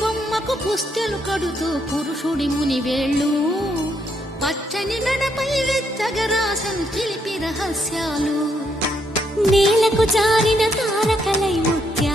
బొమ్మకు పుస్తెలు కడుతూ పురుషుడి ముని వేళ్ళు పచ్చని మెడపై వెచ్చగరాసను చిలిపి రహస్యాలు నేలకు జారిన తారకలై ముత్యాలు